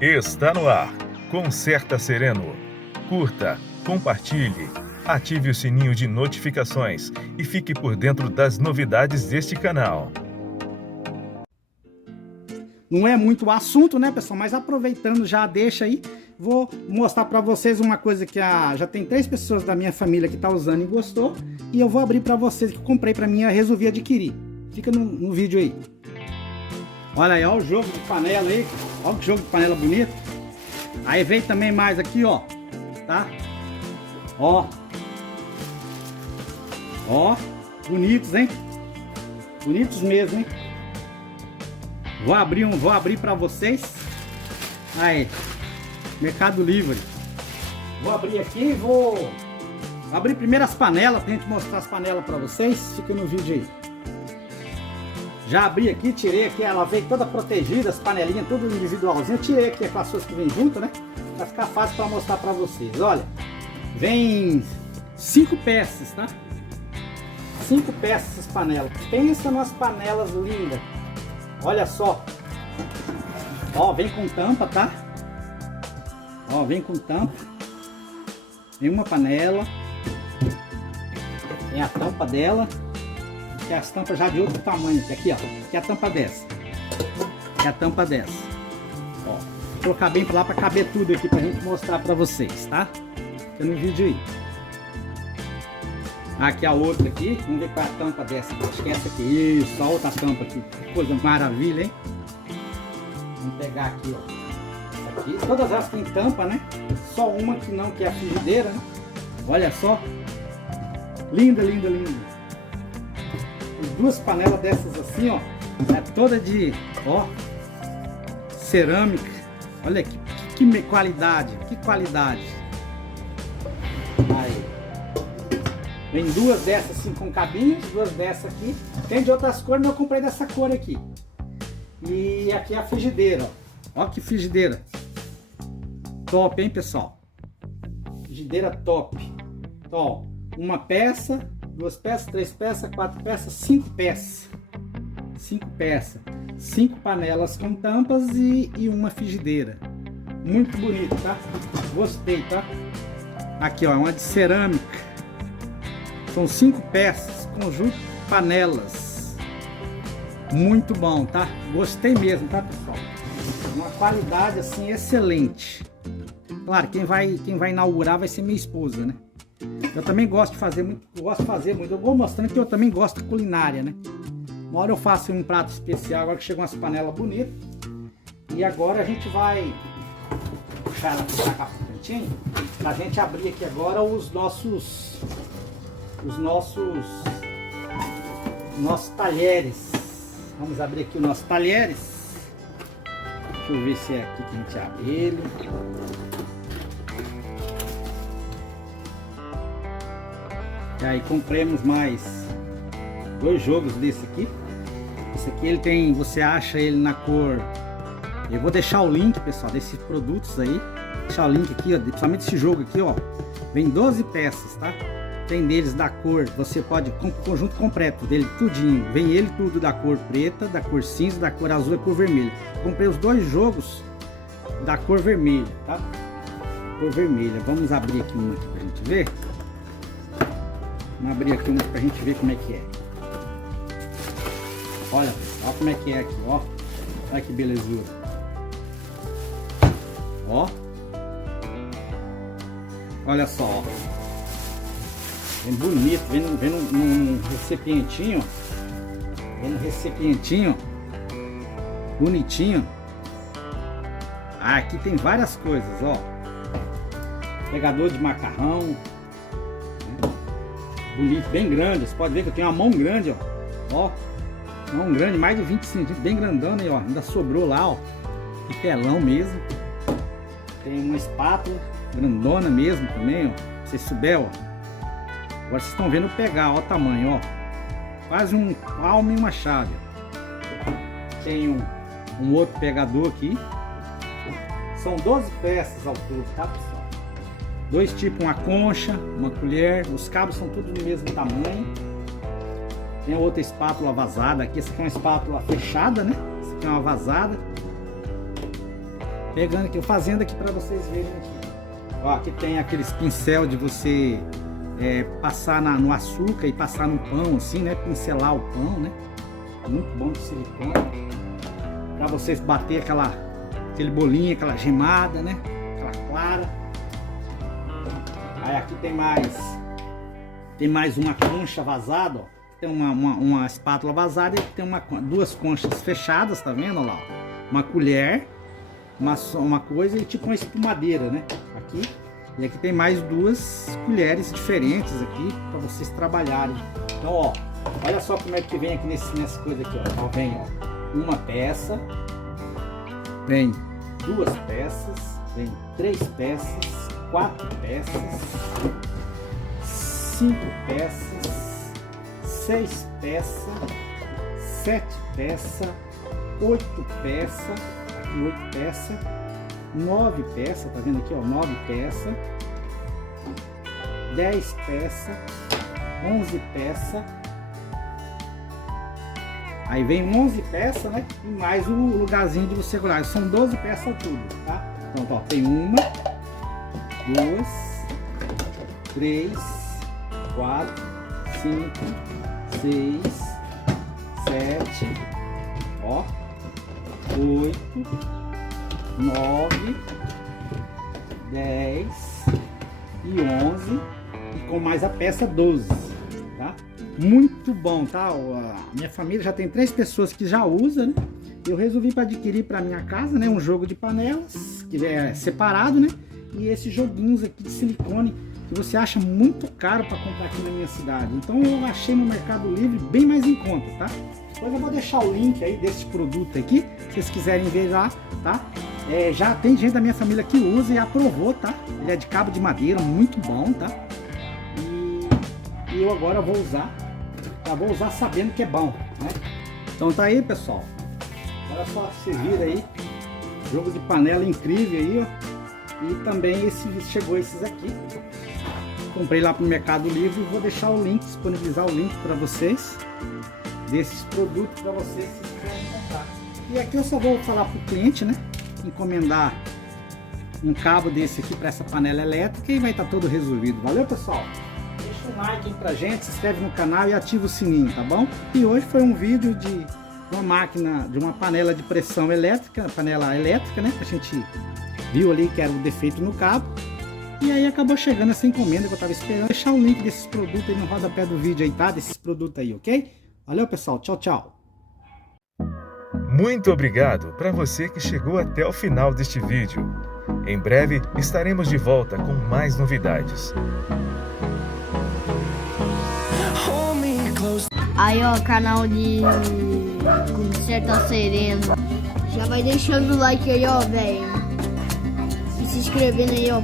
Está no ar. Conserta Sereno. Curta, compartilhe, ative o sininho de notificações e fique por dentro das novidades deste canal. Não é muito o assunto, né, pessoal? Mas aproveitando, já deixa aí. Vou mostrar pra vocês uma coisa que já tem 3 pessoas da minha família que tá usando e gostou. E eu vou abrir pra vocês que eu comprei pra mim e resolvi adquirir. Fica no vídeo aí. Olha aí, ó o jogo de panela aí. Olha que jogo de panela bonito. Aí veio também mais aqui, ó. Tá? Ó. Ó. Bonitos, hein? Bonitos mesmo, hein? Vou abrir pra vocês. Aí. Mercado Livre. Vou abrir aqui e vou abrir primeiro as panelas pra gente mostrar as panelas pra vocês. Fica no vídeo aí. Já abri aqui, tirei aqui, ela veio toda protegida, as panelinhas tudo individualzinho. Tirei aqui com as suas que vem junto, né? Vai ficar fácil pra mostrar pra vocês. Olha, vem 5 peças, tá? 5 peças essas panelas. Pensa nas panelas lindas. Olha só. Ó, vem com tampa, tá? Ó, vem com tampa. Vem uma panela. Tem a tampa dela. Que é as tampas já de outro tamanho. Aqui, ó. Que é a tampa dessa. Que é a tampa dessa. Ó. Vou colocar bem pra lá pra caber tudo aqui pra gente mostrar pra vocês, tá? Fica no vídeo aí. Aqui a outra aqui. Vamos ver qual é a tampa dessa. Acho que é essa aqui. Isso, a outra tampa aqui. Que coisa maravilha, hein? Vamos pegar aqui, ó. Aqui. Todas elas têm tampa, né? Só uma que não, que é a frigideira, né? Olha só. Linda, linda, linda. 2 panelas dessas assim, ó. É toda de, ó, cerâmica. Olha que qualidade, que qualidade. Aí. Vem 2 dessas assim com cabinhos, 2 dessas aqui. Tem de outras cores, mas eu comprei dessa cor aqui. E aqui é a frigideira, ó. Ó que frigideira. Top, hein, pessoal? Frigideira top. Ó, uma peça, 2 peças, 3 peças, 4 peças, 5 peças. 5 peças. 5 panelas com tampas e uma frigideira. Muito bonito, tá? Gostei, tá? Aqui, ó, uma de cerâmica. São 5 peças, conjunto panelas. Muito bom, tá? Gostei mesmo, tá, pessoal? Uma qualidade, assim, excelente. Claro, quem vai inaugurar vai ser minha esposa, né? Eu também gosto de fazer muito, eu vou mostrando que eu também gosto de culinária, né? Uma hora eu faço um prato especial, agora que chegou umas panelas bonitas. E agora a gente vai puxar ela pra cá pro cantinho, pra gente abrir aqui agora os nossos talheres. Vamos abrir aqui os nossos talheres. Deixa eu ver se é aqui que a gente abre ele. E aí compramos mais 2 jogos desse aqui. Esse aqui ele tem, você acha ele na cor. Eu vou deixar o link, pessoal, desses produtos aí. Vou deixar o link aqui, ó, principalmente esse jogo aqui, ó. Vem 12 peças, tá? Tem deles da cor, você pode, conjunto completo dele, tudinho. Vem ele tudo da cor preta, da cor cinza, da cor azul e cor vermelha. Comprei os 2 jogos da cor vermelha, tá? Cor vermelha. Vamos abrir aqui uma aqui pra gente ver. Vamos abrir aqui uma pra gente ver como é que é. Olha, olha como é que é aqui, ó. Olha que belezura. Ó. Olha só, ó. Vem bonito, vem num recipientinho. Vem no recipientinho. Bonitinho. Ah, aqui tem várias coisas, ó. Pegador de macarrão. Bonito, bem grande. Você pode ver que eu tenho uma mão grande, ó. Ó. Mão grande, mais de 20 centímetros. Bem grandona aí, ó. Ainda sobrou lá, ó. Que telão mesmo. Tem uma espátula. Grandona mesmo também, ó. Se você souber, ó. Agora vocês estão vendo eu pegar, ó o tamanho, ó. Quase um palmo e uma chave. Tem um outro pegador aqui. São 12 peças ao todo, tá, pessoal? 2 tipos, uma concha, uma colher. Os cabos são todos do mesmo tamanho. Tem outra espátula vazada aqui. Essa aqui é uma espátula fechada, né? Essa aqui é uma vazada. pegando aqui, fazendo aqui para vocês verem aqui. Ó, aqui tem aqueles pincel de você passar no açúcar e passar no pão, assim, né? Pincelar o pão, né? Muito bom de silicone. Para vocês bater aquele bolinho, aquela gemada, né? Aquela clara. Aí aqui tem mais uma concha vazada, ó. Tem uma espátula vazada e tem duas conchas fechadas, tá vendo lá? Uma colher, uma coisa e tipo uma espumadeira, né? Aqui. E aqui tem mais duas colheres diferentes aqui para vocês trabalharem. Então, ó, olha só como é que vem aqui nessa coisa aqui, ó. Vem, ó, uma peça, vem duas peças, vem 3 peças, 4 peças, 5 peças, 6 peças, 7 peças, 8 peças, aqui 8 peças, 9 peças, tá vendo aqui, ó, 9 peças, 10 peças, 11 peças, aí vem 11 peças, né, e mais um lugarzinho de você segurar, são 12 peças tudo, tá? Então, ó, tem 1, 2, 3, 4, 5, 6, 7, ó, 8, 9, 10 e 11 e com mais a peça 12, tá? Muito bom, tá? A minha família já tem 3 pessoas que já usam, né? Eu resolvi para adquirir para minha casa, né, um jogo de panelas que é separado, né? E esses joguinhos aqui de silicone que você acha muito caro para comprar aqui na minha cidade. Então eu achei no Mercado Livre bem mais em conta, tá? Depois eu vou deixar o link aí desse produto aqui, se vocês quiserem ver lá, tá? Já tem gente da minha família que usa e aprovou, tá? Ele é de cabo de madeira, muito bom, tá? E eu agora vou usar, tá? Vou usar sabendo que é bom, né? Então tá aí, pessoal. Olha só, se vira aí. Jogo de panela incrível aí, ó. E também chegou esses aqui. Comprei lá pro Mercado Livre e vou deixar o link, disponibilizar o link para vocês desses produtos para vocês se quiserem comprar. E aqui eu só vou falar pro cliente, né? Encomendar um cabo desse aqui para essa panela elétrica e vai estar todo resolvido. Valeu, pessoal? Deixa um like aí pra gente, se inscreve no canal e ativa o sininho, tá bom? E hoje foi um vídeo de uma máquina, de uma panela de pressão elétrica, panela elétrica, né? A gente viu ali que era o defeito no cabo. E aí acabou chegando essa encomenda que eu tava esperando. Vou deixar o link desses produtos aí no rodapé do vídeo aí, tá? Desses produtos aí, ok? Valeu, pessoal. Tchau, tchau. Muito obrigado para você que chegou até o final deste vídeo. Em breve estaremos de volta com mais novidades. Aí, ó, canal de Conserta Sereno. Já vai deixando o like aí, ó, velho. E se inscrevendo aí, ó.